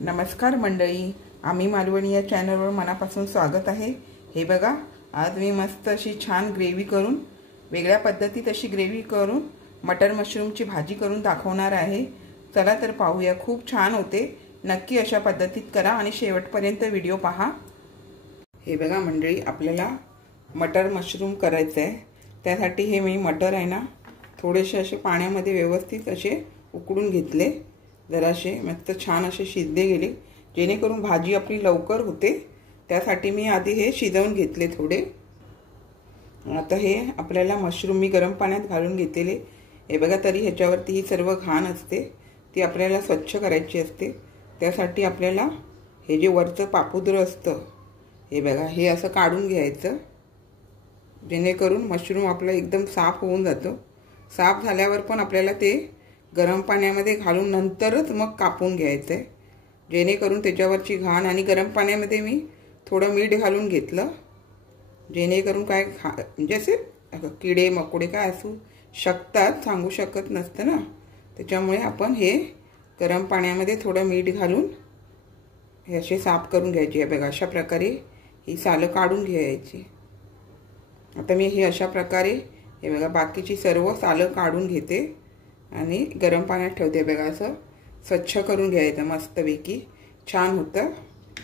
नमस्कार मंडळी, आम्ही मालवणी या चॅनलवर मनापासून स्वागत आहे। हे बघा, आज मी मस्त अशी छान ग्रेव्ही करून, वेगळ्या पद्धतीत अशी ग्रेव्ही करून मटर मशरूमची भाजी करून दाखवणार आहे। चला तर पाहूया, खूप छान होते। नक्की अशा पद्धतीत करा आणि शेवटपर्यंत व्हिडिओ पहा। हे बघा मंडळी, आपल्याला मटर मशरूम करायचं आहे। त्यासाठी हे मी मटर आहे ना, थोडेसे असे पाण्यामध्ये व्यवस्थित असे उकडून घेतले। जराशे मस्त छान असे शिजले गेले, जेणेकरून भाजी आपली लवकर होते। त्यासाठी मी आधी हे शिजवून घेतले थोडे। आता हे आपल्याला मशरूम मी गरम पाण्यात घालून घेतले। हे बघा, तरी ह्याच्यावरती ही सर्व घाण असते, ती आपल्याला स्वच्छ करायची असते। त्यासाठी आपल्याला हे जे वरचं पापुद्र असतं, हे बघा, हे असं काढून घ्यायचं, जेणेकरून मशरूम आपला एकदम साफ होऊन जातो। साफ झाल्यावर पण आपल्याला ते गरम पाण्यामध्ये घालून नंतरच मग कापून घ्यायचं आहे, जेणेकरून त्याच्यावरची घाण। आणि गरम पाण्यामध्ये मी थोडं मीठ घालून घेतलं, जेणेकरून काय म्हणजे असे किडे मकोडे काय असू शकतात, सांगू शकत नसतं ना। त्याच्यामुळे आपण हे गरम पाण्यामध्ये थोडं मीठ घालून हे असे साफ करून घ्यायचे। बघा, अशा प्रकारे ही सालं काढून घ्यायची। आता मी हे अशा प्रकारे हे बघा बाकीची सर्व सालं काढून घेते आणि गरम पाण्यात ठेवते। बघा, असं स्वच्छ करून घ्यायचं, मस्तपैकी छान होतं।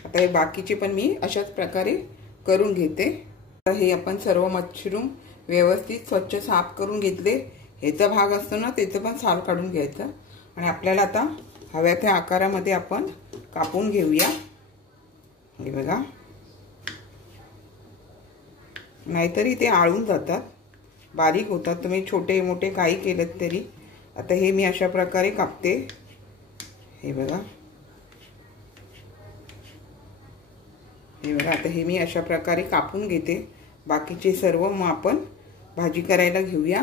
आता हे बाकीचे पण मी अशाच प्रकारे करून घेते। आता हे आपण सर्व मशरूम व्यवस्थित स्वच्छ साफ करून घेतले। ह्याचा भाग असतो ना, त्याचं पण साल काढून घ्यायचं आणि आपल्याला आता हव्या त्या आकारामध्ये आपण कापून घेऊया। हे बघा, नाहीतरी ते आळून जातात, बारीक होतात, तुम्ही छोटे मोठे काही केलं तरी। आता हे मी अशा प्रकारे कापते। हे बघा, आता हे मी अशा प्रकारे कापून घेते। बाकीचे सर्व मग आपण भाजी करायला घेऊया।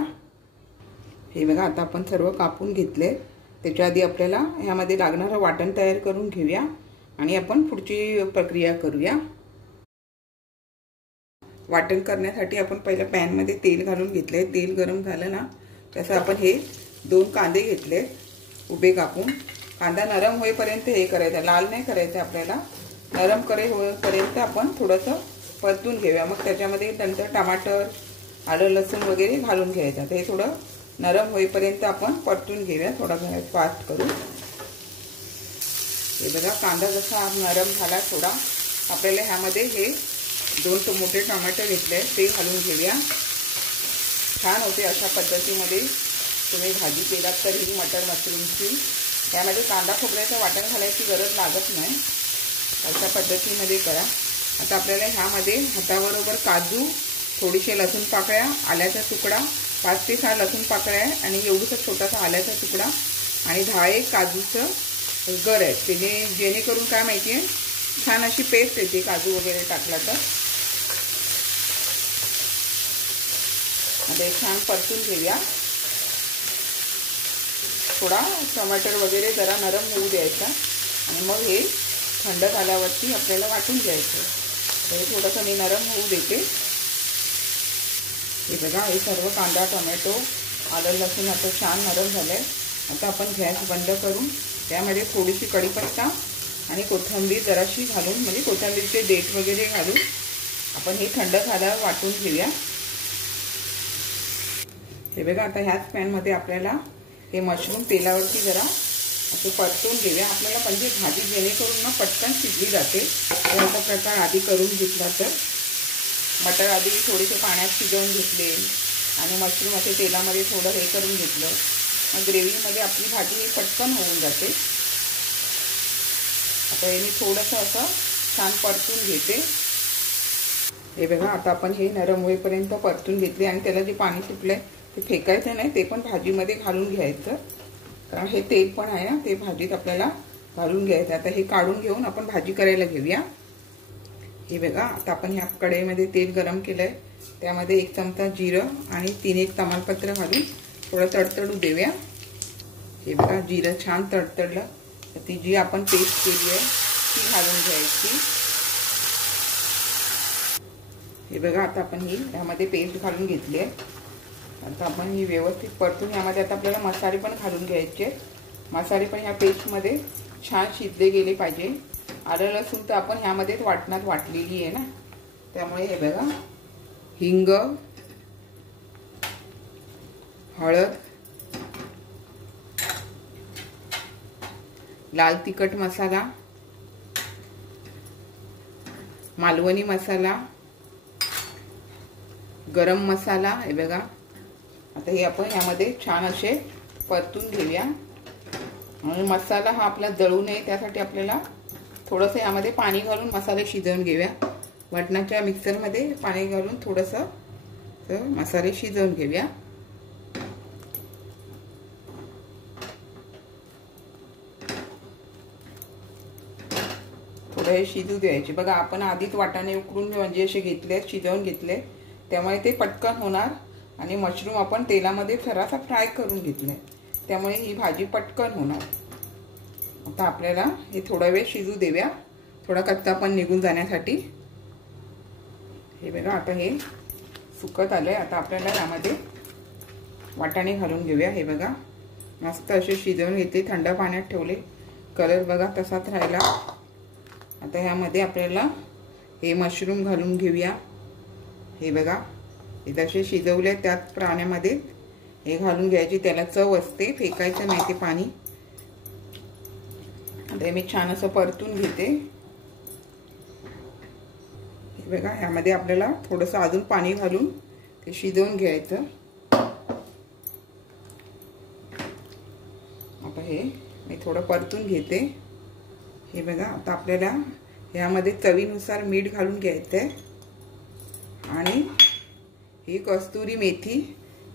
हे बघा, आता आपण सर्व कापून घेतले। त्याच्या आधी आपल्याला ह्यामध्ये लागणारं वाटण तयार करून घेऊया आणि आपण पुढची प्रक्रिया करूया। वाटण करण्यासाठी आपण पहिलं पॅनमध्ये तेल घालून घेतले। तेल गरम झालं ना, तसं आपण हे 2 कांदे घेतले उभे कापून। कांदा नरम होईपर्यंत हे करायचं, लाल नाही करायचं आपल्याला, नरम होईपर्यंत आपण थोडंसं परतून घेऊया। मग त्याच्यामध्ये नंतर टमाटर, आलं लसूण वगैरे घालून घ्यायचं। तर हे थोडं नरम होईपर्यंत आपण परतून घेऊया, थोडा फास्ट करून। हे बघा, कांदा जसा नरम झाला थोडा, आपल्याला ह्यामध्ये हे 2 मोठे टमाटर घेतले, ते घालून घेऊया। छान होते अशा पद्धतीमध्ये तुम्ही भाजी केलात तर ही मटर मशरूमची। त्यामध्ये कांदा खोबऱ्याचं वाटण घालायची गरज लागत नाही, अशा पद्धतीमध्ये करा। आता आपल्याला ह्यामध्ये हाताबरोबर काजू, थोडीशे लसूण पाकळ्या, आल्याचा तुकडा, 5 ते 6 लसूण पाकळ्या आणि एवढासा छोटासा आल्याचा तुकडा आणि 10 काजूचं गर आहे। त्याने जेणेकरून काय माहिती आहे, छान अशी पेस्ट येते काजू वगैरे टाकला तर। आता छान परतून घेऊया। थोडा टमाटर वगैरे जरा नरम होऊ द्यायचा आणि मग हे थंड झाल्यावरती आपल्याला वाटून घ्यायचं। तर हे थोडंसं मी नरम होऊ देते। हे बघा, हे सर्व कांदा, टोमॅटो, आलं लसूण आता छान नरम झाले। आता आपण गॅस बंद करून त्यामध्ये थोडीशी कढीपत्ता आणि कोथिंबीर जराशी घालून, म्हणजे कोथिंबीरचे देठ वगैरे घालून आपण हे थंड झाल्यावर वाटून घेऊया। हे बघा, आता ह्याच पॅनमध्ये आपल्याला हे मशरूम तेलावरती जरा असे परतून घेऊया। आपल्याला म्हणजे भाजी जेणेकरून ना पटकन शिजली जाते, असा प्रकार आधी करून घेतला तर। मटर आधी थोडेसे पाण्यात शिजवून घेतले आणि मशरूम असे तेलामध्ये थोडं हे करून घेतलं, मग ग्रेव्हीमध्ये आपली भाजी पटकन होऊन जाते। आता हे मी थोडंसं असं छान परतून घेते। हे बघा, आता आपण हे नरम होईपर्यंत परतून घेतले आणि त्याला जे पाणी सुटलंय ते फेकायचं नाही, ते पण भाजीमध्ये घालून घ्यायचं, कारण हे तेल पण आहे ना, ते भाजीत आपल्याला घालून घ्यायचं। आता हे काढून घेऊन आपण भाजी करायला घेऊया। हे बघा, आता आपण ह्या कढईमध्ये तेल गरम केलंय, त्यामध्ये 1 चमचा जिरं आणि 3 तमालपत्र घालून थोडं तडतडू देऊया। हे बघा, जिरं छान तडतडलं तर ती जी आपण पेस्ट केली आहे ती घालून घ्यायची। हे बघा, आता आपण ही ह्यामध्ये पेस्ट घालून घेतली आहे। आता आपण ही व्यवस्थित परतून, यामध्ये आता आपल्याला मसाले पण घालून घ्यायचे। मसाले पण ह्या पेस्टमध्ये छान शिजले गेले पाहिजे। आलं लसूण तर आपण ह्यामध्येच वाटणात वाटलेली आहे ना, त्यामुळे हे बघा हिंग, हळद, लाल तिखट मसाला, मालवणी मसाला, गरम मसाला, हे बघा आता हे आपण यामध्ये छान असे परतून घेऊया। आणि मसाला हा आपला जळू नये त्यासाठी आपल्याला थोडंसं यामध्ये पाणी घालून मसाले शिजवून घेऊया। वाटणाच्या मिक्सरमध्ये पाणी घालून थोडंसं मसाले शिजवून घेऊया। थोडं हे शिजू द्यायचे। बघा आपण आधीच वाटाणे उकडून म्हणजे असे घेतले, शिजवून घेतले, त्यामुळे ते पटकन होणार। आणि मशरूम आपण तेलामध्ये थोडासा फ्राय करून घेतले, त्यामुळे ही भाजी पटकन होणार। आता आपल्याला हे थोडा वेळ शिजू देऊया, थोडा कच्चा पण निघून जाण्यासाठी। हे बघा आता हे सुकत आलंय। आता आपल्याला यामध्ये वाटाणे घालून घेऊया। हे बघा मस्त असे शिजवून घेतले, थंड पाण्यात ठेवले, कलर बघा तसाच राहिला। आता ह्यामध्ये आपल्याला हे मशरूम घालून घेऊया। हे बघा हे तसे शिजवले त्याच पाण्यामध्ये हे घालून घ्यायची, त्याला चव असते, फेकायचं नाही ते पाणी। आता मी छान असं परतून घेते। हे बघा ह्यामध्ये आपल्याला थोडंसं अजून पाणी घालून ते शिजवून घ्यायचं। आता हे मी थोडं परतून घेते। हे बघा आता आपल्याला यामध्ये चवीनुसार मीठ घालून घ्यायचंय। आणि ही कस्तुरी मेथी,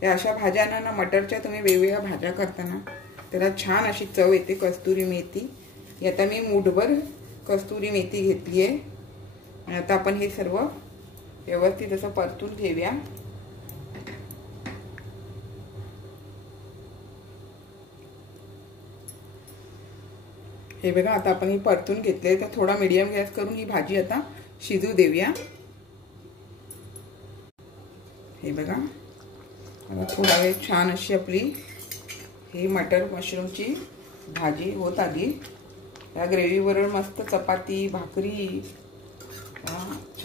या अशा भाज्यांना ना मटरच्या तुम्ही वेगवेगळ्या भाज्या करताना त्याला छान अशी चव येते कस्तुरी मेथी। आता मी मूठभर कस्तुरी मेथी घेतली आहे। आणि आता आपण हे सर्व व्यवस्थित असं परतून घेऊया। हे बघा आता आपण ही परतून घेतले, तर थोडा मीडियम गॅस करून ही भाजी आता शिजू देऊया। हे बघा आता थोडा वेळ छान अशी आपली ही मटर मशरूमची भाजी होत आली। या ग्रेव्हीबरोबर मस्त चपाती, भाकरी,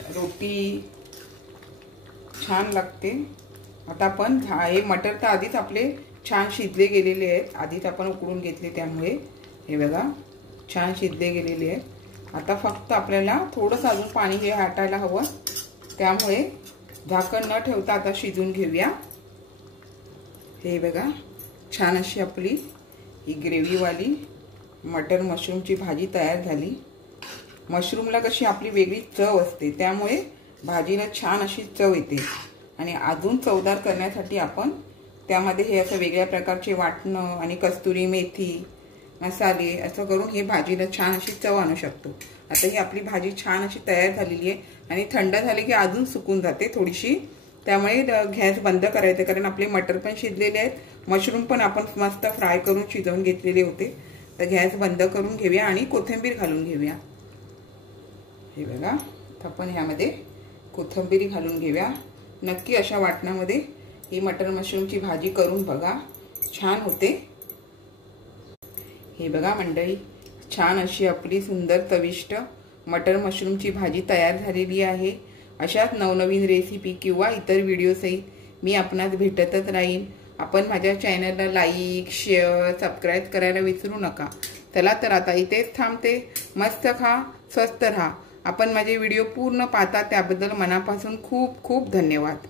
रोटी छान लागते। आता आपण हे मटर तर आधीच आपले छान शिजले गेलेले आहेत, आधीच आपण उकडून घेतले, त्यामुळे हे बघा छान शिजले गेलेले आहेत। आता फक्त आपल्याला थोडंसं अजून पाणी हे हटायला हवं, त्यामुळे झाकण न ठेवता आता शिजून घेऊया। हे बघा छान अशी आपली ही ग्रेव्हीवाली मटर मशरूमची भाजी तयार झाली। मशरूमला कशी आपली वेगळी चव असते, त्यामुळे भाजीला छान अशी चव येते। आणि अजून चवदार करण्यासाठी आपण त्यामध्ये हे असं वेगळ्या प्रकारचे वाटणं आणि कस्तुरी मेथी मसाले असं करून हे भाजीला छान अशी चव आणू शकतो। आता ही आपली भाजी छान अशी तयार झालेली आहे। आणि थंड झाली की अजून सुकून जाते थोडीशी, त्यामुळे गॅस बंद करायचं, कारण आपले मटर पण शिजलेले आहेत, मशरूम पण आपण मस्त फ्राय करून शिजवून घेतलेले होते। तर गॅस बंद करून घेऊया आणि कोथिंबीर घालून घेऊया। हे बघा आपण ह्यामध्ये कोथिंबीर घालून घेऊया। नक्की अशा वाटणामध्ये ही मटर मशरूमची भाजी करून बघा, छान होते। हे बघा मंडळी छान अशी आपली सुंदर चविष्ट मटर मशरूमची भाजी तयार झालेली आहे। अशाच नवनवीन रेसिपी किंवा इतर व्हिडिओसहित मी आपणास भेटतच राहीन। आपण माझ्या चॅनलला लाईक, शेअर, सबस्क्राईब करायला विसरू नका। चला तर आता इथेच थांबते। मस्त खा, स्वस्त राहा। आपण माझे व्हिडिओ पूर्ण पाहता त्याबद्दल मनापासून खूप खूप धन्यवाद।